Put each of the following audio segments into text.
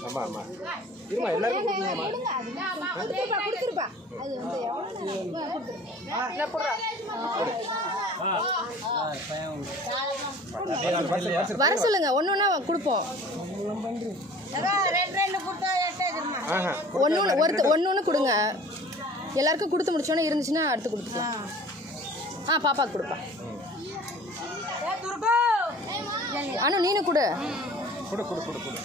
ஆமா ஆமா இருமா எல்லாரும் வர சொல்லுங்க ஒண்ணு ஒண்ணா கொடுப்போம் ஒன்று கொடுங்க எல்லாருக்கும் கொடுத்து முடிச்சோன்னே இருந்துச்சுன்னா அடுத்து கொடுத்துக்கலாம் பாப்பாக்கு கொடுப்பா அனு நீனு கொடு கொடு கொடு கொடு கொடு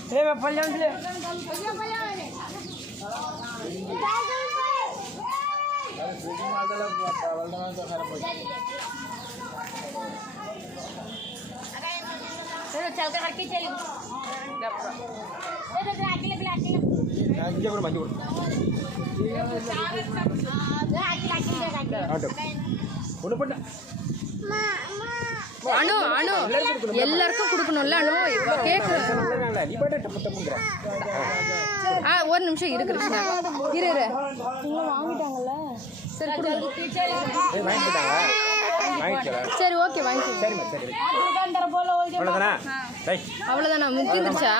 அனு அனு எல்லாருக்கும் கொடுக்கணும்ல அனு கேக்குறேன் ஒரு நிமிஷம் இரு கிருஷ்ணா இரு வாங்கிட்டாங்கல்ல சரி ஓகே வாங்கிக்கோ அவ்வளோதானா முக்கியிருந்துச்சா